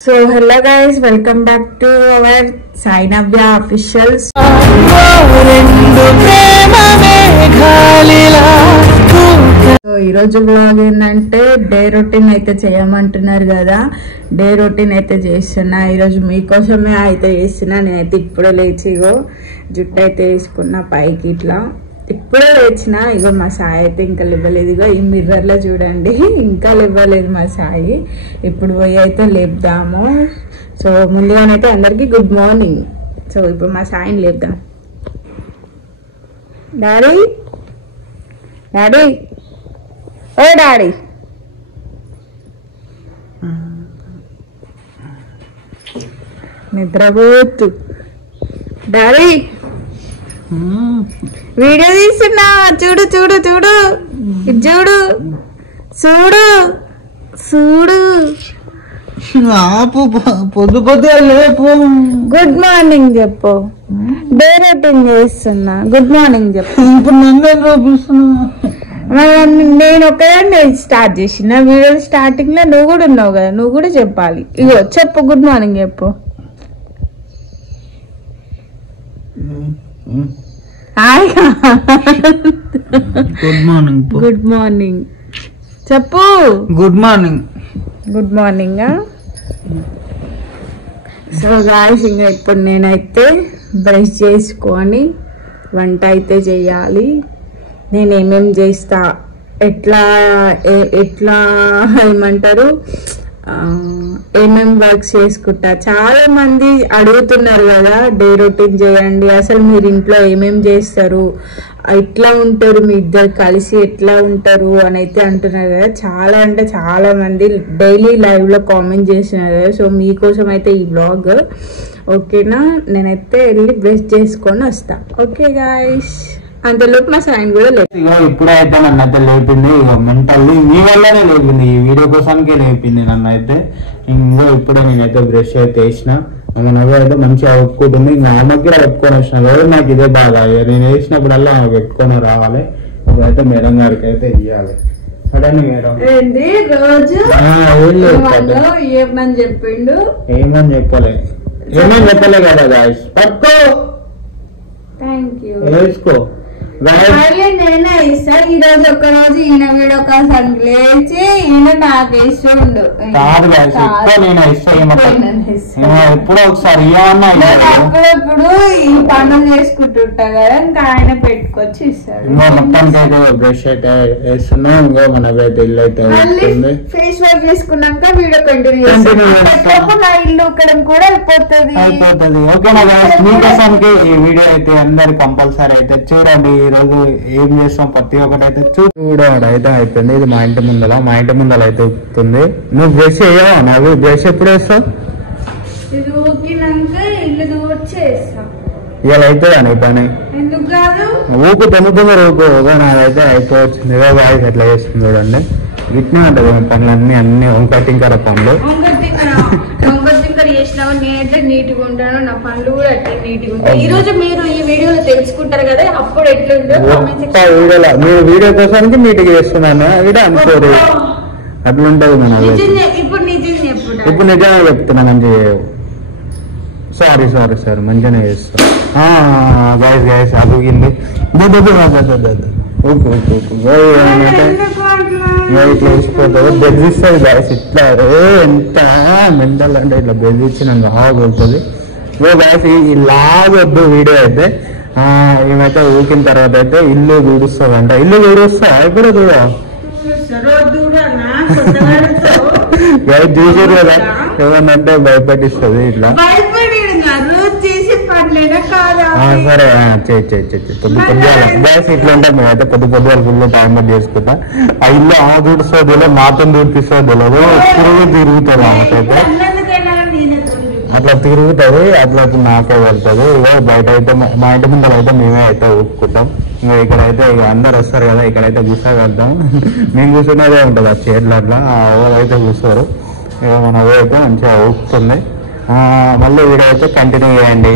So hello guys, welcome back to our Sai Navya officials. So ఈరోజు blog ఏంటంటే day routine అయితే చేయమంటున్నారు కదా, డే రొటీన్ అయితే చేస్తున్నా. ఈరోజు మీకోసమే అయితే చేస్తున్నా. నేనైతే ఇప్పుడే లేచిగో జుట్టు అయితే వేసుకున్నా పైకి ఇట్లా, ఇప్పుడే లేచిన. ఇగో మా సాయి అయితే ఇంకా లేవలేదు. ఇగో ఈ మిర్రర్లో చూడండి, ఇంకా లేవలేదు మా సాయి. ఇప్పుడు పోయి అయితే లేపుదాము. సో ముందుగానైతే అందరికీ గుడ్ మార్నింగ్. సో ఇప్పుడు మా సాయిని లేపుదాం. డాడీ డాడీ ఓ డాడీ, నిద్రపోతు డాడీ. వీడియో తీస్తున్నా, చూడు చూడు చూడు, ఇది చూడు చూడు చూడు. పొద్దు పొద్దు లేపు. గుడ్ మార్నింగ్ చెప్పు. డే రొటీన్ చేస్తున్నా. గుడ్ మార్నింగ్ చెప్పు. ఇప్పుడు నన్ను చూపిస్తున్నా. నేను ఒకదాన్ని స్టార్ట్ చేసిన వీడియో స్టార్టింగ్ లో. నువ్వు కూడా ఉన్నావు కదా, నువ్వు కూడా చెప్పాలి. ఇగో చెప్పు, గుడ్ మార్నింగ్ చెప్పు. Good morning. గుడ్ మార్నింగ్ చెప్పు. Good morning. Good morning. So guys, ఇంకా ఇప్పుడు నేనైతే బ్రష్ చేసుకొని వంట అయితే చేయాలి. నేను ఏమేమి చేస్తా, ఎట్లా ఏమంటారు, ఏమేమి వర్క్స్ చేసుకుంటా. చాలా మంది అడుగుతున్నారు కదా, డే రొటీన్ చేయండి, అసలు మీరు ఇంట్లో ఏమేమి చేస్తారు, ఎట్లా ఉంటారు, మీ ఇద్దరు కలిసి ఎట్లా ఉంటారు అని అయితే అంటున్నారు కదా. చాలా అంటే చాలా మంది డైలీ లైవ్ లో కామెంట్ చేస్తున్నారు కదా. సో మీకోసం అయితే ఈ బ్లాగ్, ఓకేనా. నేనైతే వెళ్ళి బ్రష్ చేసుకొని వస్తా. ఓకే గాయ్స్, అంతలోపు మా సాయం కూడా లేదు. ఇప్పుడే అయితే నన్ను అయితే లేపింది. ఇక మెంటల్లీ మీ వల్లనే లేపింది, ఈ వీడియో కోసానికే లేపింది నన్ను అయితే. ఇంకో ఇప్పుడే నేనైతే బ్రష్ అయితే వేసిన. నవ్వు అయితే మంచిగా ఒప్పుకుంటుంది. ఇంకా ఆమెకి కూడా ఒప్పుకొని వచ్చిన రోజు నాకు ఇదే బాగా. నేను వేసినప్పుడల్లా ఆమె పెట్టుకొని రావాలి. ఇప్పుడైతే మేడం గారికి అయితే ఇవ్వాలి. సడన్ మేడం రోజు ఏమని చెప్పిండు, ఏమని చెప్పలే కదా గాయస్. పట్టుకో, థ్యాంక్ యూ, వేసుకో. నేనే ఇస్తా. ఈ రోజు ఒక్క రోజు ఈయన వీడియో కాల్ లేచి ఈయన నాకు ఇస్తుండు. ఎప్పుడో ఒకసారి అప్పుడప్పుడు ఈ పనులు చేసుకుంటుంటా కదా, ఇంకా ఆయన పెట్టుకొచ్చి ఇస్తాడు. మొత్తానికి అయితే బ్రష్ అయితే వేస్తున్నా. ఇంకో మనకైతే ఇల్లు అయితే ఫేస్ వాష్ చేసుకున్నాక వీడియో కంటిన్యూ చేస్తాను. నా ఇల్లు ఇక్కడ కూడా అయిపోతుంది. ఓకేనా గాయ్స్, మీకోసానికి ఈ వీడియో అయితే అందరు కంపల్సరీ అయితే చూడండి. ఈ రోజు ఏం చేస్తాం ప్రతి ఒక్కటి అయితే చూడడం అయితే అయిపోయింది. ఇది మా ఇంటి ముందర అయితే ఉప్పుతుంది. నువ్వు బ్రష్ అయ్యావా? నాకు బ్రష్ ఎప్పుడు వేస్తావు? ఇది ఊకినాక ఇల్లు దూర్చేస్తా. ఇవాళ అవుతుందా నీ పని? ఎందుకు కాదు, ఊపు తొమ్మిది ఊపు. నాదైతే అయిపోవచ్చింది. గాయస్ ఎట్లా చేస్తుంది చూడండి. ఇట్నే ఉంటది పనులన్నీ, అన్ని వంకటింకర పనులు. చేసినావు, నేనైతే నీట్గా ఉంటాను, నా పనులు కూడా అట్లా నీట్గా ఉంటాయి. ఈ రోజు మీరు ఈ వీడియోలో తెలుసుకుంటారు కదా, అప్పుడు ఎట్లుందో వీడియోలో. మీరు వీడియో కోసానికి నీట్గా చేస్తున్నాను వీడియో అనుకోరు, అట్లుంటది మన. ఇప్పుడు నిజంగా చెప్పుకుంటా, ఇప్పుడు నిజంగా చెప్తున్నా. మంచిగా సారీ మంచిగానే చేస్తా. గాయస్ అదిగింది. ఓకే ఇట్లా వేసిపోతుంది, బెదిరిస్తుంది గాయస్. ఇట్లా ఎంత మెంటల్ అంటే ఇట్లా బెదిరించి నన్ను బాగుంటుంది. గాయస్ ఈ లాగొద్దు వీడియో అయితే. ఏమైతే ఊకిన తర్వాత అయితే ఇల్లు దూడుస్తుందంట. ఇల్లు దూడుస్తా ఇప్పుడు గాయస్ చూసారు కదా, ఏమన్నంటే భయపడిస్తుంది ఇట్లా. సరే పొద్దు పొద్దుగాల గ్యాస్ ఇట్లా ఉంటాం. మేమైతే పొద్దుగాల ఫుల్ టైం పట్టి చేసుకుంటా. ఆ ఇల్లు దూడుస్తుందో మాత్రం దూడిపిస్తుందో తిరుగుతుంది ఆమెకైతే. అట్లా తిరుగుతుంది, అట్లా నాకే వెళ్తుంది. బయట అయితే మా ఇంటి ముందర అయితే మేమే అయితే ఊపుకుంటాం. ఇంకా ఇక్కడైతే అందరు వస్తారు కదా, ఇక్కడైతే కూర్చోగలుగుతాం. మేము కూర్చున్నదే ఉంటుంది ఆ చైర్లు. అట్లా అయితే కూర్చోరు. మన అయితే మంచిగా ఊపుతుంది. మళ్ళీ వీడియో అయితే కంటిన్యూ చేయండి.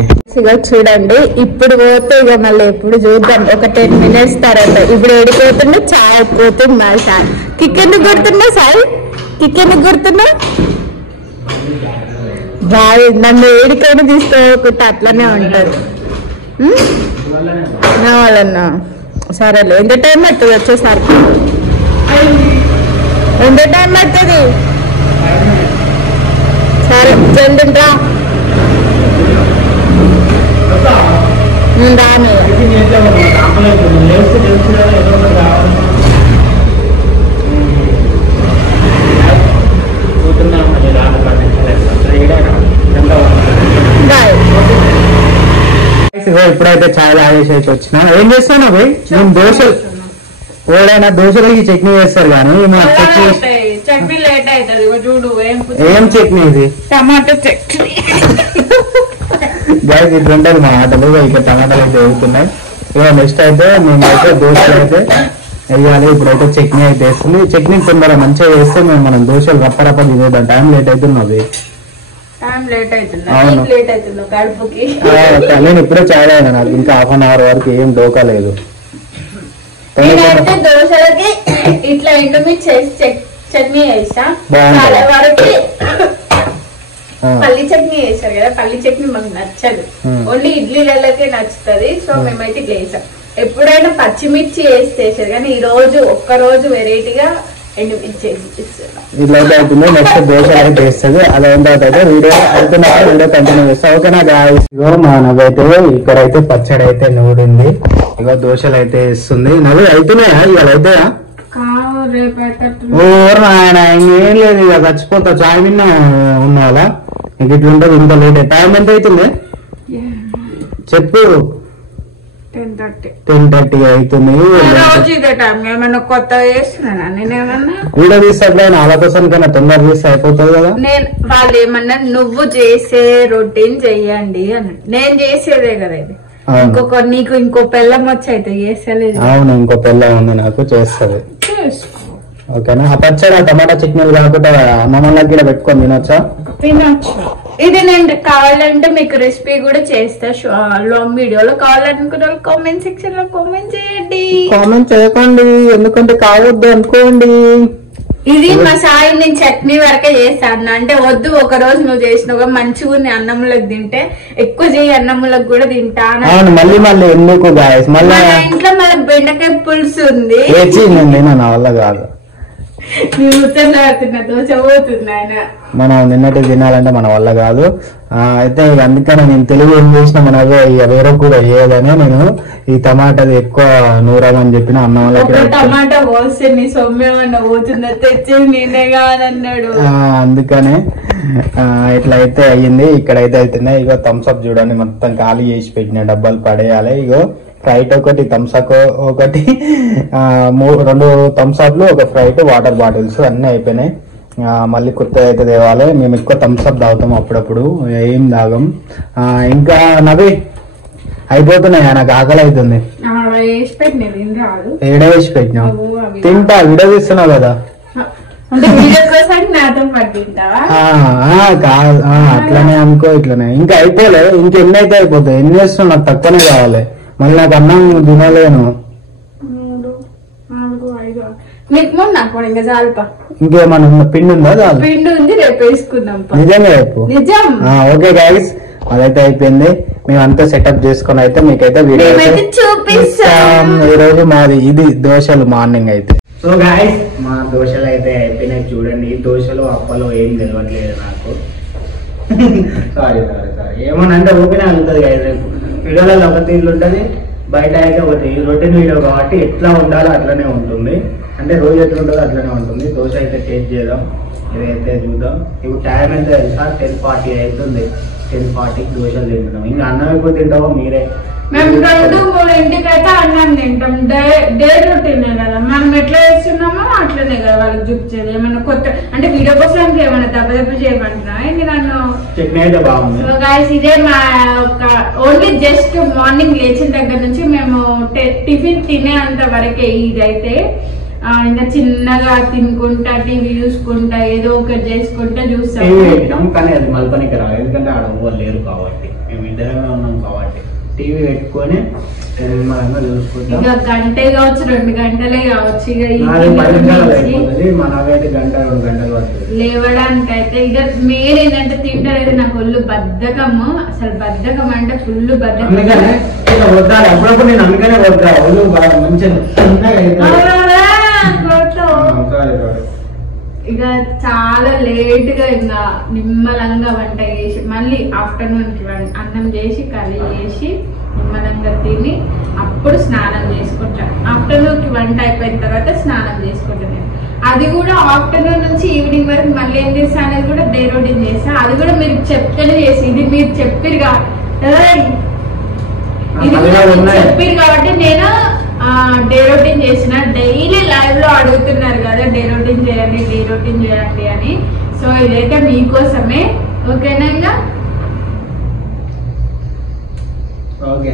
చూడండి, ఇప్పుడు పోతే ఇక మళ్ళీ ఎప్పుడు చూద్దాం. ఒక 10 minutes తర్వాత ఇప్పుడు ఏడిపోతుండే చాయ్ పోతుంది. మా సాయి కిక్ ఎందుకు కొడుతున్నా? సాయి కిక్ ఎందుకు కొడుతున్నా? బాగా నన్ను ఏడికైనా తీసుకోకుండా అట్లనే ఉంటారు నా వాళ్ళన్నా. సరేలే, ఎంత టైం పడుతుంది వచ్చేసరికి? ఎంత టైం పడుతుంది? సరే జల్దీ రా. రాను ఇప్పుడైతే చాయ్ తాగేసి అయితే వచ్చిన. ఏం చేస్తాను అవి? నేను దోశలు ఎవరైనా దోశలకి చట్నీ వేస్తారు కానీ చట్నీ లేట్ అవుతుంది. చూడు ఏం చట్నీ ఇది? టమాటో చట్నీ. గ్యాస్ ఇట్లుంటది మా ఆటలు. ఇక టమాటాలు అయితే వేస్తున్నాయి. ఇక నెక్స్ట్ అయితే మేమైతే దోశలు అయితే వేయాలి. ఇప్పుడైతే చట్నీ అయితే వేస్తుంది. చట్నీ తొందర మంచిగా వేస్తే మనం దోశలు రప్ప తినేద్దాం. టైం లేట్ అవుతున్నది. అవును, నేను ఇప్పుడే చాయ్ తాగినా. నాకు ఇంకా హాఫ్ అన్ అవర్ వరకు ఏం డోకా లేదు. దోశలకి ఇట్లా ఎండుమిర్చి చట్నీ వేసా, పల్లి చట్నీ వేసారు కదా. పల్లి చట్నీ మాకు నచ్చదు, ఓన్లీ ఇడ్లీలకే నచ్చుతుంది. సో మేమైతే ఇట్లా వేసాం. ఎప్పుడైనా పచ్చిమిర్చి వేసేసారు కానీ ఈ రోజు ఒక్కరోజు వెరైటీగా ఎండుమిర్చి ఇస్తున్నాం. ఇట్లయితే అవుతుంది. నెక్స్ట్ దోశలు అయితే వేస్తుంది. అది అయిన తర్వాత అయితే వీడియో వీడియో కంటిన్యూ చేస్తాం. ఓకేనా గాయ్స్? ఇగో మా నవ్వైతే ఇక్కడైతే పచ్చడి అయితే నూడింది. ఇగో దోశలు అయితే వేస్తుంది. నవ్వు అవుతున్నాయా? ఇవాళ అవుతాయా? ఆయన ఇంకేం లేదు. ఇక చచ్చిపోతా. చాయ్ విన్న ఉన్నావా? ఇంక ఇట్లుంటది. ఇంత లేట్. టైం ఎంత అవుతుంది చెప్పు? 10:30 అవుతుంది. వీడియో తీస్తే అలా కోసం కన్నా తొందర తీస్తే అయిపోతుంది కదా. నేను వాళ్ళు ఏమన్నా నువ్వు చేసే రొటీన్ చెయ్యండి అని, నేను చేసేదే కదా ఇది. నీకు ఇంకో పెళ్ళం వచ్చి అయితే చేస్తలేదు. అవును, ఇంకో పెళ్ళం ఉంది నాకు, చేస్తుంది. ఓకేనా? ఆ పచ్చడి టమాటా చట్నీలు కాకుండా అమ్మమ్మలకి కూడా పెట్టుకొని తినొచ్చా? తినొచ్చు. ఇది నేను కావాలంటే మీకు రెసిపీ కూడా చేస్తా లాంగ్ వీడియోలో. కావాలనుకున్న కామెంట్ సెక్షన్ లో కామెంట్ చేయండి. కామెంట్ చేయకండి, ఎందుకంటే కావద్దు అనుకోండి. ఇది మా సాయి నేను చట్నీ వరకే చేస్తాను. అంటే వద్దు, ఒక రోజు నువ్వు చేసినావు మంచిగా ఉంది అన్నంలోకి తింటే, ఎక్కువ చేయి అన్నంలోకి కూడా తింటాను. మళ్ళీ మళ్ళీ ఎందుకు గాయస్? మళ్ళీ ఇంట్లో మళ్ళీ బెండకాయ పులుసు ఉంది. నా వల్ల కాదు. మనం నిన్నటి తినాలంటే మన వల్ల కాదు. అయితే అందుకనే నేను తెలుగు ఏం చేసిన మనకు వేరే కూడా వేయదని నేను ఈ టమాటాది ఎక్కువ నూరమని చెప్పిన. అన్నం వల్ల టమాటా పోస్తే నీ సొమ్మేమన్నా పోతుందా? తెచ్చి నేనే కాదన్నాడు. అందుకనే ఇట్లా అయితే అయ్యింది. ఇక్కడైతే అవుతున్నాయి. ఇగో థమ్స్అప్ చూడండి, మొత్తం ఖాళీ చేసి పెట్టిన డబ్బాలు పడేయాలి. ఇగో ఫ్రైట్ ఒకటి, థమ్స్అప్ ఒకటి, 2 థమ్స్అప్లు, ఒక ఫ్రైట్, వాటర్ బాటిల్స్ అన్నీ అయిపోయినాయి. మళ్ళీ కొత్త అయితే తేవాలి. మేము ఎక్కువ థమ్స్అప్ తాగుతాం, అప్పుడప్పుడు ఏం తాగం. ఇంకా నవి అయిపోతున్నాయి. నాకు ఆకలి అవుతుంది. ఏడ వేసి పెట్టినావు? తింటా, వీడియో తీస్తున్నావు కదా. కాదు, అట్లనే అనుకో. ఇట్లనే ఇంకా అయిపోలే. ఇంకెన్ని అయితే అయిపోతాయి. ఎన్ని చేస్తున్నావు? నాకు తక్కువనే కావాలి. మళ్ళీ నాకు అన్నం తినలేను. ఇంకేమన్నా పిండి ఉందా? పిండి ఉంది, రేపు వేసుకుందాం. నిజంగా రేపు? నిజం. ఓకే గైస్, అదైతే అయిపోయింది. మేమంతా సెటప్ చేసుకుని అయితే మీకైతే వీడియో చూపిస్తాం. ఈ రోజు మాది ఇది దోశలు మార్నింగ్ అయితే. సో గైస్, మా దోశలు అయితే అయిపోయినాయి. చూడండి, దోశలు అప్పలు ఏం తెలియట్లేదు నాకు. సారీ ఏమోనంటే ఓపెన్ అవుతుంది గైస్. రేపు వీడియోలలో ఒక తీరు ఉంటుంది, బయట అయితే ఒకటి. రొటీన్ వీడియో కాబట్టి ఎట్లా ఉండాలో అట్లనే ఉంటుంది. అంటే రోజు ఎట్లా ఉంటుందో అట్లనే ఉంటుంది. దోశ అయితే టేస్ట్ చేద్దాం, ఇదైతే చూద్దాం. ఇప్పుడు టైం ఎంత తెలుసా? 10:40 అవుతుంది. 10:40కి దోశలు తింటున్నాం. ఇంకా అన్నం ఎక్కువ తింటామో మీరే. మేము 2-3 అయితే అన్నం తింటాం. డే రొటీనే కదా, మనం ఎట్లా చేస్తున్నామో అట్లనే కదా వాళ్ళకి చూపించేది. ఏమన్నా కొత్త అంటే వీడియో కోసం ఏమన్నా దెబ్బ చేయమంటున్నా ఏంటి నన్ను? చట్నీ అయితే బాగుంది. సో గైస్, ఇదే మా ఓన్లీ జస్ట్ మార్నింగ్ లేచిన దగ్గర నుంచి మేము టిఫిన్ తినేంత వరకే ఇదైతే. ఇంకా చిన్నగా తినుకుంటా, టీవీ చూసుకుంటా, ఏదో ఒకటి చేసుకుంటా చూస్తాం. కానీ అది మల్పనికి రాదు, ఎందుకంటే ఆడ లేరు కాబట్టి, మేము ఇద్దరమే ఉన్నాం కాబట్టి. టీవీ పెట్టుకొని నిమ్మలంగా చూసుకుంటాం. ఇక గంటే కావచ్చు 2 గంటలే కావచ్చు ఇక నాది 10 నిమిషాలు అయిపోతుంది. మనకైతే 1-2 గంటలు పడుతుంది లేవడానికి అయితే. ఇక మెయిన్ ఏంటంటే తింటారైతే నాకు ఒళ్ళు బద్ధకము, అసలు బద్ధకం అంటే ఫుల్ బద్ధకం. అందుకనే ఇక వద్దాలి అప్పుడప్పుడు నేను అందుకనే వద్దా ఒళ్ళు బాగా మంచిగా ఇక చాలా లేట్ గా ఇంకా నిమ్మలంగా వంట చేసి మళ్ళీ ఆఫ్టర్నూన్ కి అన్నం చేసి కర్రీ చేసి నిమ్మలంగా తిని అప్పుడు స్నానం చేసుకుంటా. ఆఫ్టర్నూన్ కి వంట అయిపోయిన తర్వాత స్నానం చేసుకుంటాను. అది కూడా ఆఫ్టర్నూన్ నుంచి ఈవినింగ్ వరకు మళ్ళీ ఏం చేస్తా అనేది కూడా డే రొటీన్ చేస్తా. అది కూడా మీరు చెప్తేనే చేసి ఇది మీరు చెప్పిరు కాబట్టి నేను డే రొటీన్ చేసిన. డైలీ లైవ్ లో అడుగుతున్నారు కదా డే రొటీన్ చేయండి అని. సో ఇదైతే మీకోసమే. ఓకేనా? ఇంకా ఓకే.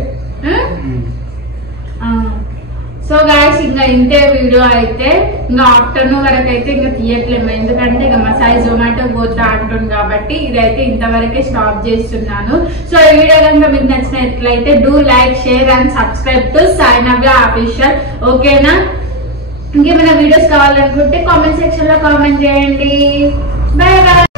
సో గాయస్ ఇంకా ఇంతే వీడియో అయితే. ఇంకా ఆఫ్టర్నూన్ వరకు అయితే ఇంకా తీయట్లేము, ఎందుకంటే ఇక మా సాయి జొమాటో పోతా అంటుంది కాబట్టి ఇదైతే ఇంతవరకే స్టాప్ చేస్తున్నాను. సో ఈ వీడియో కనుక మీకు నచ్చినట్లయితే do like, share and subscribe to Sai Navya official. ఓకేనా? ఇంకేమైనా వీడియోస్ కావాలనుకుంటే కామెంట్ సెక్షన్ లో కామెంట్ చేయండి. By by.